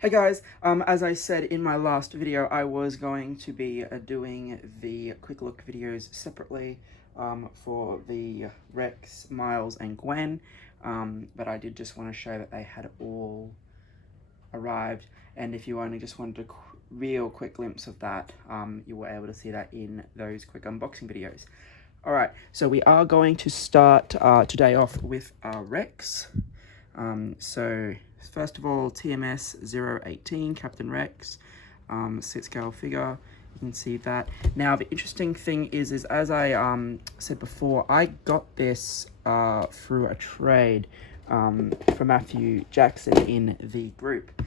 Hey guys, as I said in my last video, I was going to be doing the quick look videos separately for the Rex, Miles, and Gwen, but I did just want to show that they had all arrived, and if you only just wanted a real quick glimpse of that, you were able to see that in those quick unboxing videos. Alright, so we are going to start today off with Rex. So first of all, TMS 018, Captain Rex, 6-scale figure. You can see that. Now the interesting thing is as I said before, I got this through a trade from Matthew Jackson in the group.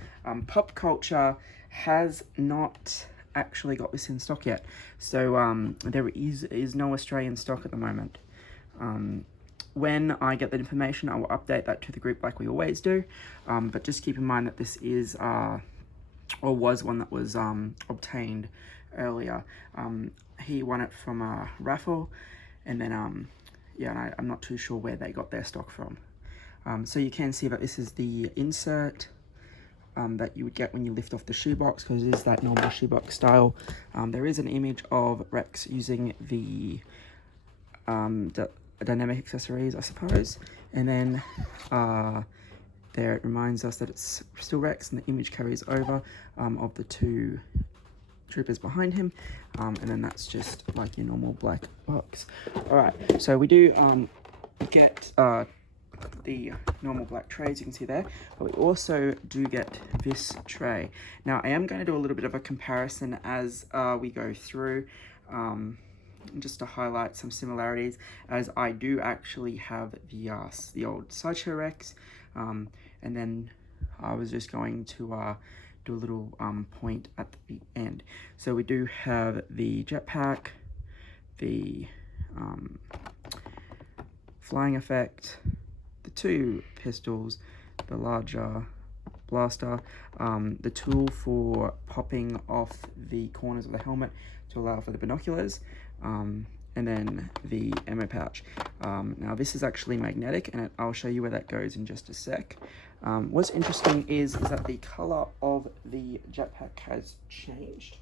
Pop Culture has not actually got this in stock yet, so there is no Australian stock at the moment. When I get that information, I will update that to the group like we always do, but just keep in mind that this is or was one that was obtained earlier. He won it from a raffle, and then yeah, and I'm not too sure where they got their stock from. So you can see that this is the insert that you would get when you lift off the shoebox, because it is that normal shoebox style. There is an image of Rex using the dynamic accessories, I suppose, and then there it reminds us that it's still Rex, and the image carries over of the two troopers behind him, and then that's just like your normal black box. All right, so we do get the normal black trays you can see there, but we also do get this tray. Now I am going to do a little bit of a comparison as we go through, just to highlight some similarities, as I do actually have the old Sideshow Rex, and then I was just going to do a little point at the end. So we do have the Jetpack, the flying effect, the two pistols, the larger blaster, the tool for popping off the corners of the helmet to allow for the binoculars, and then the ammo pouch. Now this is actually magnetic, and I'll show you where that goes in just a sec. What's interesting is that the color of the Jetpack has changed.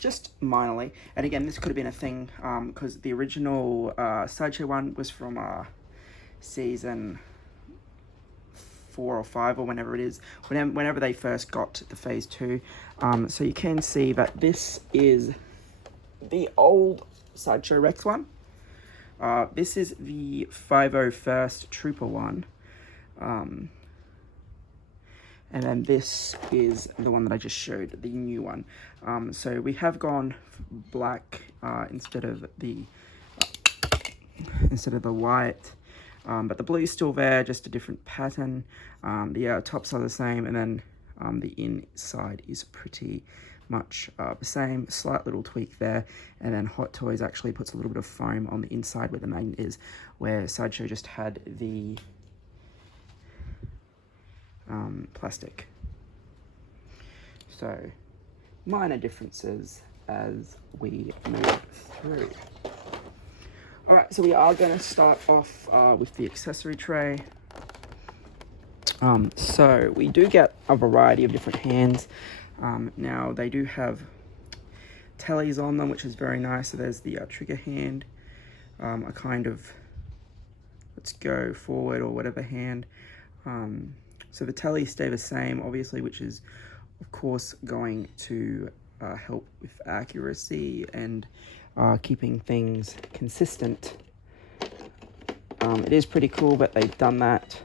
Just minorly, and again, this could have been a thing because the original Sideshow one was from season 4 or 5 or whenever it is, whenever they first got the phase 2. So you can see that this is the old Sideshow Rex one. This is the 501st Trooper one. And then this is the one that I just showed, the new one. So we have gone black instead of the white, but the blue is still there, just a different pattern. The tops are the same, and then the inside is pretty much the same, slight little tweak there. And then Hot Toys actually puts a little bit of foam on the inside where the magnet is, where Sideshow just had the plastic. So minor differences as we move through. All right, so we are going to start off with the accessory tray. So we do get a variety of different hands. Now they do have tellies on them, which is very nice. So there's the trigger hand, a kind of let's go forward or whatever hand. So the tellies stay the same, obviously, which is, of course, going to help with accuracy and keeping things consistent. It is pretty cool that they've done that,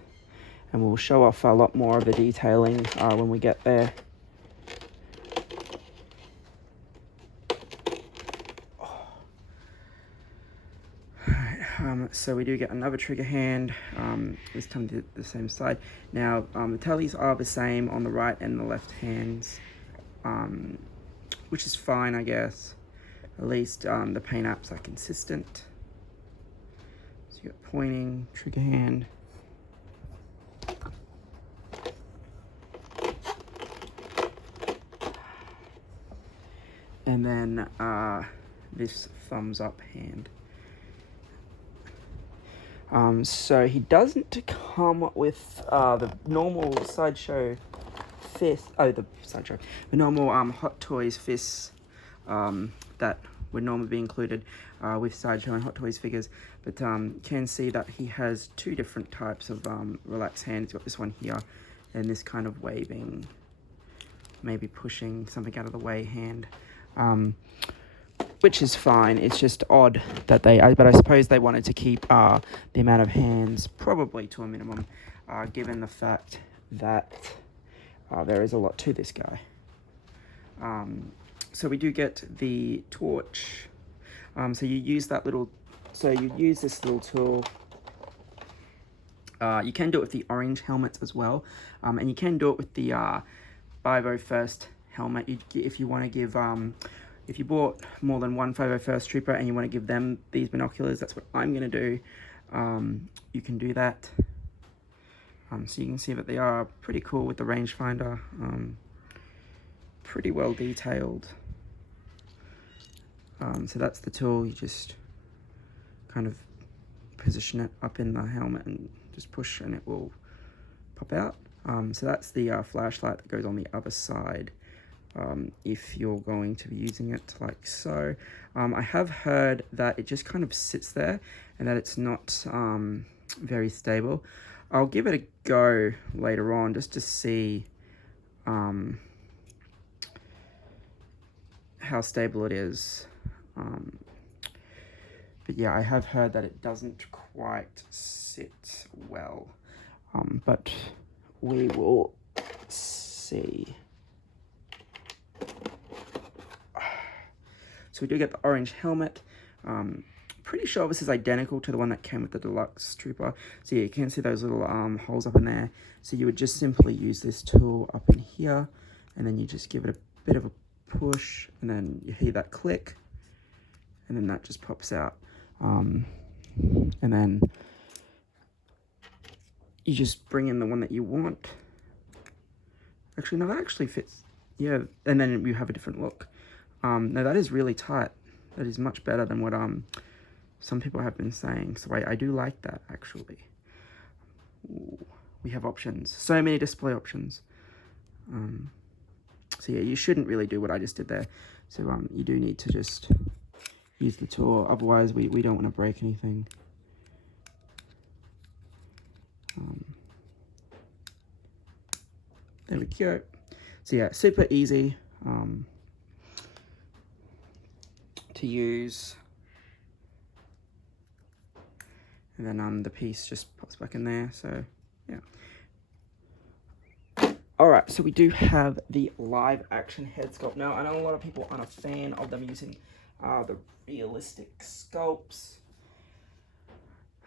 and we'll show off a lot more of the detailing when we get there. So we do get another trigger hand, this time the same side. Now the tellies are the same on the right and the left hands, which is fine, I guess. At least the paint apps are consistent. So you got pointing, trigger hand. And then this thumbs up hand. So he doesn't come with the normal Sideshow fist. Oh, the normal Hot Toys fists that would normally be included with Sideshow and Hot Toys figures. But can see that he has two different types of relaxed hand. He's got this one here and this kind of waving, maybe pushing something out of the way hand. Which is fine. It's just odd that but I suppose they wanted to keep the amount of hands probably to a minimum, given the fact that there is a lot to this guy. So we do get the torch. So you use this little tool. You can do it with the orange helmets as well, and you can do it with the 501st helmet if you want to give. If you bought more than one 501st Trooper and you want to give them these binoculars, that's what I'm going to do. You can do that. So you can see that they are pretty cool with the rangefinder. Pretty well detailed. So that's the tool. You just kind of position it up in the helmet and just push and it will pop out. So that's the flashlight that goes on the other side. If you're going to be using it like so. I have heard that it just kind of sits there and that it's not very stable. I'll give it a go later on just to see how stable it is. But yeah, I have heard that it doesn't quite sit well. But we will see. So we do get the orange helmet. Pretty sure this is identical to the one that came with the deluxe Trooper. So yeah, you can see those little holes up in there. So you would just simply use this tool up in here, and then you just give it a bit of a push, and then you hear that click, and then that just pops out. And then you just bring in the one that you want. Actually, no, that actually fits. Yeah, and then you have a different look. No, that is really tight. That is much better than what some people have been saying. So I do like that, actually. Ooh, we have options. So many display options. So yeah, you shouldn't really do what I just did there. So you do need to just use the tool. Otherwise, we don't want to break anything. There we go. So yeah, super easy. To use, and then the piece just pops back in there. So yeah. All right, so we do have the live action head sculpt. Now I know a lot of people aren't a fan of them using the realistic sculpts.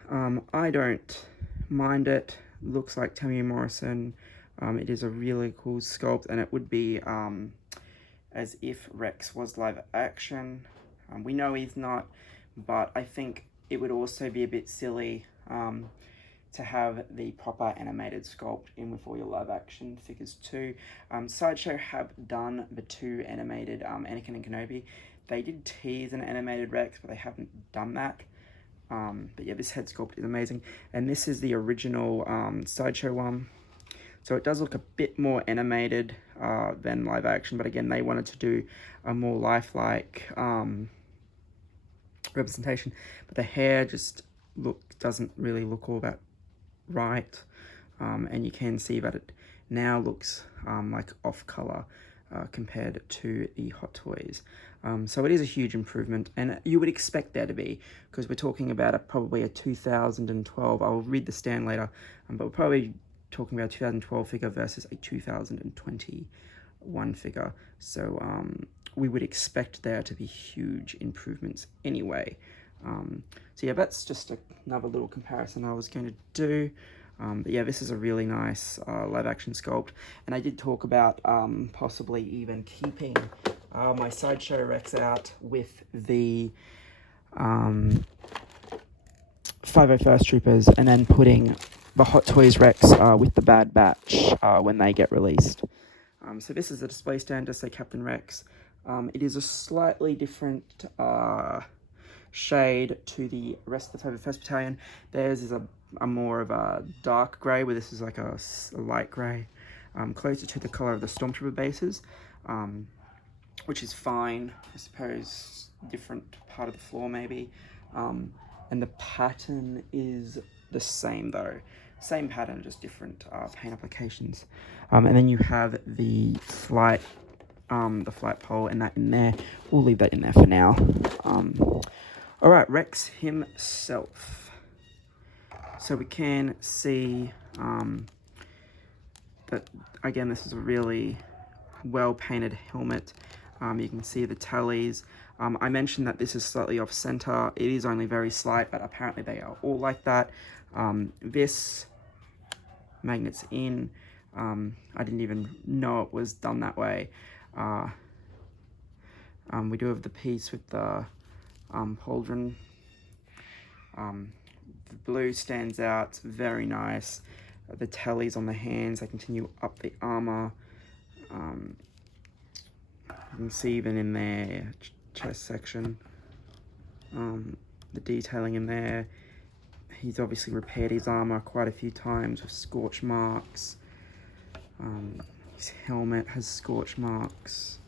I don't mind it. Looks like Tammy Morrison. It is a really cool sculpt, and it would be as if Rex was live action. We know he's not, but I think it would also be a bit silly to have the proper animated sculpt in with all your live action figures too. Sideshow have done the two animated Anakin and Kenobi. They did tease an animated Rex, but they haven't done that. But yeah, this head sculpt is amazing. And this is the original Sideshow one. So it does look a bit more animated than live action, but again, they wanted to do a more lifelike representation. But the hair just doesn't really look all that right, and you can see that it now looks like off color compared to the Hot Toys. So it is a huge improvement, and you would expect there to be, because we're talking about probably a 2012. I'll read the stand later, but we're probably talking about a 2012 figure versus a 2021 figure. So we would expect there to be huge improvements anyway. So yeah, that's just another little comparison I was going to do. But yeah, this is a really nice live action sculpt. And I did talk about possibly even keeping my Sideshow Rex out with the 501st Troopers, and then putting the Hot Toys Rex with the Bad Batch when they get released. So this is a display stand to say Captain Rex. It is a slightly different shade to the rest of the 501st Battalion. Theirs is a more of a dark grey, where this is like a light grey, closer to the colour of the Stormtrooper bases, which is fine, I suppose. Different part of the floor maybe. And the pattern is the same though. Same pattern, just different paint applications. And then you have the flight pole and that in there. We'll leave that in there for now. All right, Rex himself. So we can see that, again, this is a really well painted helmet. You can see the tallies. I mentioned that this is slightly off center. It is only very slight, but apparently they are all like that. This magnets in. I didn't even know it was done that way. We do have the piece with the pauldron. The blue stands out, it's very nice. The tallies on the hands, they continue up the armor. You can see even in their chest section, the detailing in there. He's obviously repaired his armor quite a few times with scorch marks. His helmet has scorch marks.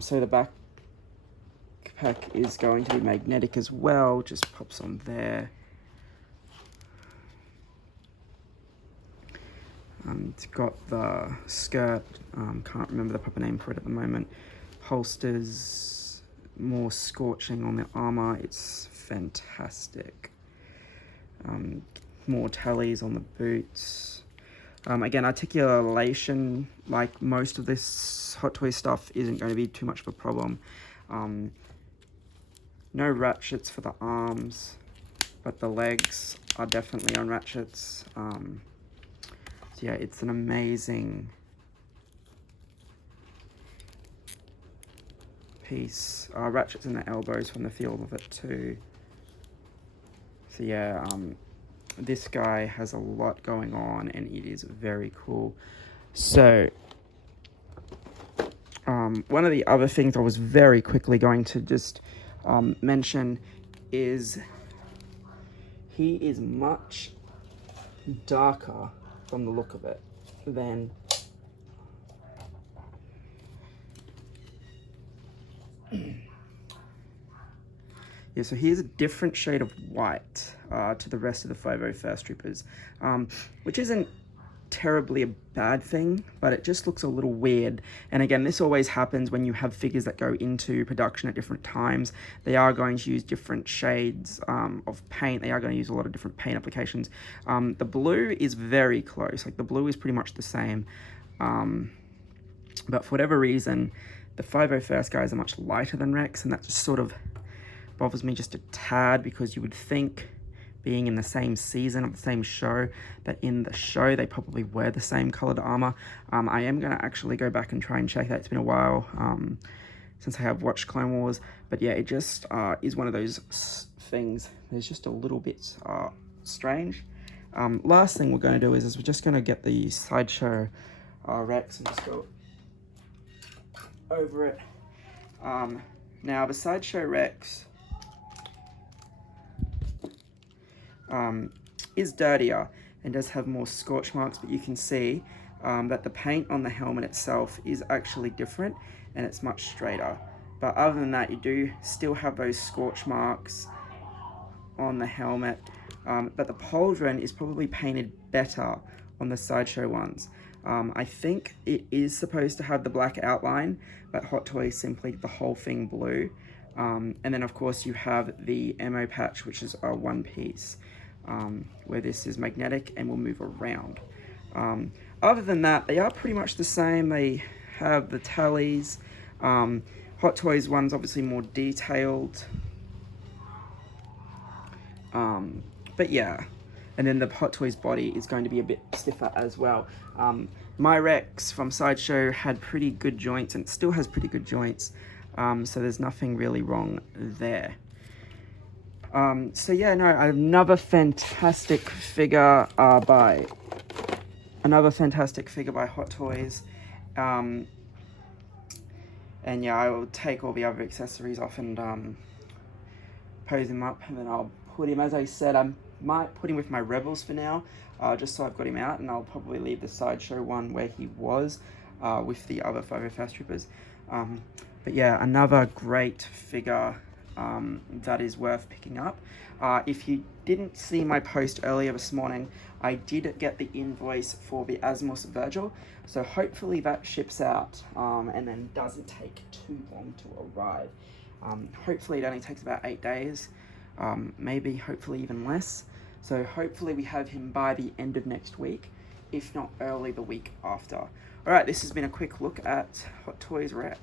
So the backpack is going to be magnetic as well, just pops on there. It's got the skirt, can't remember the proper name for it at the moment. Holsters, more scorching on the armor, it's fantastic. More tallies on the boots. Again, articulation, like most of this Hot Toys stuff, isn't going to be too much of a problem. No ratchets for the arms, but the legs are definitely on ratchets. So yeah, it's an amazing piece. Ratchets in the elbows from the feel of it too. So yeah, this guy has a lot going on and it is very cool. So one of the other things I was very quickly going to just mention is he is much darker from the look of it than yeah, so here's a different shade of white to the rest of the 501st Troopers, which isn't terribly a bad thing, but it just looks a little weird. And again, this always happens when you have figures that go into production at different times. They are going to use different shades of paint. They are going to use a lot of different paint applications. The blue is very close, like the blue is pretty much the same. But for whatever reason, the 501st guys are much lighter than Rex, and that just sort of bothers me just a tad, because you would think, being in the same season of the same show, that in the show they probably wear the same colored armor. I am going to actually go back and try and check that. It's been a while since I have watched Clone Wars, but yeah, it just is one of those things. There's just a little bit strange. Last thing we're going to do is we're just going to get the Sideshow Rex and just go over it. Now the Sideshow Rex is dirtier and does have more scorch marks, but you can see that the paint on the helmet itself is actually different and it's much straighter. But other than that, you do still have those scorch marks on the helmet, but the pauldron is probably painted better on the Sideshow ones. I think it is supposed to have the black outline, but Hot Toys simply did the whole thing blue. And then of course you have the ammo patch, which is a one piece, where this is magnetic and will move around. Other than that, they are pretty much the same. They have the tallies. Hot Toys one's obviously more detailed. But yeah, and then the Hot Toys body is going to be a bit stiffer as well. My Rex from Sideshow had pretty good joints and it still has pretty good joints. So there's nothing really wrong there. So yeah, no, another fantastic figure by Hot Toys. And yeah, I will take all the other accessories off and pose him up, and then I'll put him, as I said, I might put him with my Rebels for now, just so I've got him out, and I'll probably leave the sideshow one where he was with the other 505 Troopers. But yeah, another great figure that is worth picking up. If you didn't see my post earlier this morning, I did get the invoice for the Asmos Virgil, so hopefully that ships out and then doesn't take too long to arrive. Hopefully it only takes about 8 days, maybe hopefully even less. So hopefully we have him by the end of next week, if not early the week after. Alright, this has been a quick look at Hot Toys Rare.